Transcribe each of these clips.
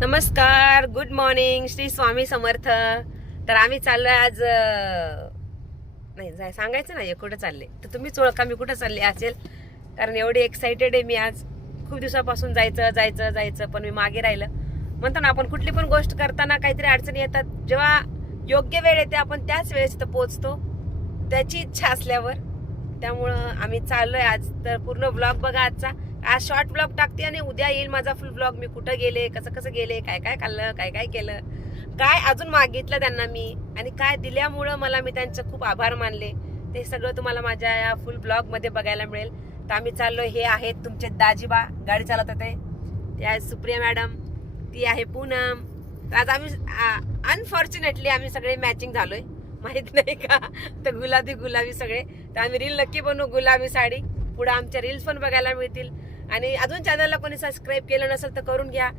नमस्कार, good morning, Shri Swami Samarth. तर आम्ही चाललोय आज नाही सांगायचं नाही कुठं चालले तर तुम्हीच ओळखा मी कुठं चालले असेल, कारण एवढी एक्साइटेड आहे मी. आज खूप दिवसापासून जायचं जायचं जायचं पण मी मागे राहिलं. म्हणतो ना आपण कुठली पण गोष्ट करताना काहीतरी अडचणी येतात, जेव्हा योग्य वेळ येते आपण त्याच वेळेस इथं पोहोचतो, त्याची इच्छा असल्यावर. त्यामुळं आम्ही चाललोय आज. तर पूर्ण ब्लॉग बघा आजचा. आज शॉर्ट ब्लॉग टाकते आणि उद्या येईल माझा फुल ब्लॉग. मी कुठं गेले, कसं कसं गेले, काय काय खाल्लं, काय काय केलं, काय अजून मागितलं त्यांना मी, आणि काय दिल्यामुळं मला मी त्यांचं खूप आभार मानले, ते सगळं तुम्हाला माझ्या या फुल ब्लॉग मध्ये बघायला मिळेल. तर आम्ही चाललो. हे आहेत तुमचे दाजीबा, गाडी चालवत होते. ते आहे सुप्रिया मॅडम, ती आहे पूनम. तर आज आम्ही अनफॉर्च्युनेटली आम्ही सगळे मॅचिंग झालोय, माहित नाही का. तर गुलाबी गुलाबी सगळे. तर आम्ही रील नक्की बनवू गुलाबी साडी. पुढे आमच्या रील्स पण बघायला मिळतील. आणि अजून चॅनलला कोणी सबस्क्राईब केलं नसेल तर करून घ्या.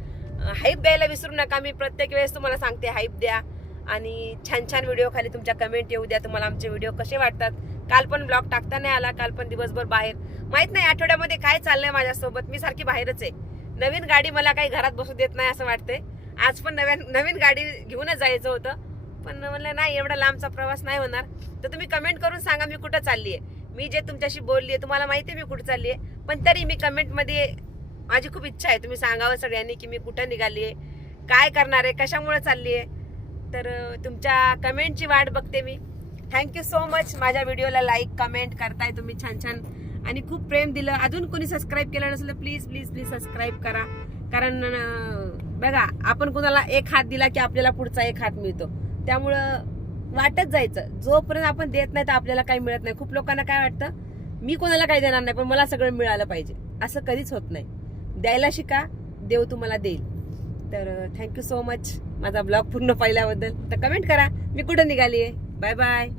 हाईप द्यायला विसरू नका. मी प्रत्येक वेळेस तुम्हाला सांगते हाईप द्या, आणि छान छान व्हिडिओ खाली तुमच्या कमेंट येऊ द्या. तुम्हाला आमचे व्हिडिओ कसे वाटतात. काल पण ब्लॉग टाकता नाही आला, काल पण दिवसभर बाहेर. माहित नाही आठवड्यामध्ये काय चाललंय माझ्यासोबत. मी सारखी बाहेरच आहे. नवीन गाडी मला काही घरात बसू देत नाही असं वाटतंय. आज पण नवीन गाडी घेऊनच जायचं होतं, पण म्हणलं नाही, एवढा लांबचा प्रवास नाही होणार. तर तुम्ही कमेंट करून सांगा मी कुठं चालली आहे. मी जे तुमच्याशी बोलली आहे तुम्हाला माहिती आहे मी कुठं चालली आहे, पण तरी मी कमेंटमध्ये माझी खूप इच्छा आहे तुम्ही सांगावं सगळ्यांनी की मी कुठं निघाली आहे, काय करणार आहे, कशामुळे चालली आहे. तर तुमच्या कमेंटची वाट बघते मी. Thank you so much. माझ्या व्हिडिओला लाईक कमेंट करताय तुम्ही छान छान, आणि खूप प्रेम दिलं. अजून कोणी सबस्क्राईब केलं नसेल तर प्लीज प्लीज प्लीज सबस्क्राईब करा. कारण बघा, आपण कोणाला एक हात दिला की आपल्याला पुढचा एक हात मिळतो. त्यामुळं वाटत जायचं, जोपर्यंत आपण देत नाही तर आपल्याला काही मिळत नाही. खूप लोकांना काय वाटतं, मी कोणाला काही देणार नाही पण मला सगळं मिळालं पाहिजे. असं कधीच होत नाही. द्यायला शिका, देव तुम्हाला देईल. तर थँक्यू सो मच माझा ब्लॉग पूर्ण पाहिल्याबद्दल. तर कमेंट करा मी कुठं निघाली आहे. Bye bye.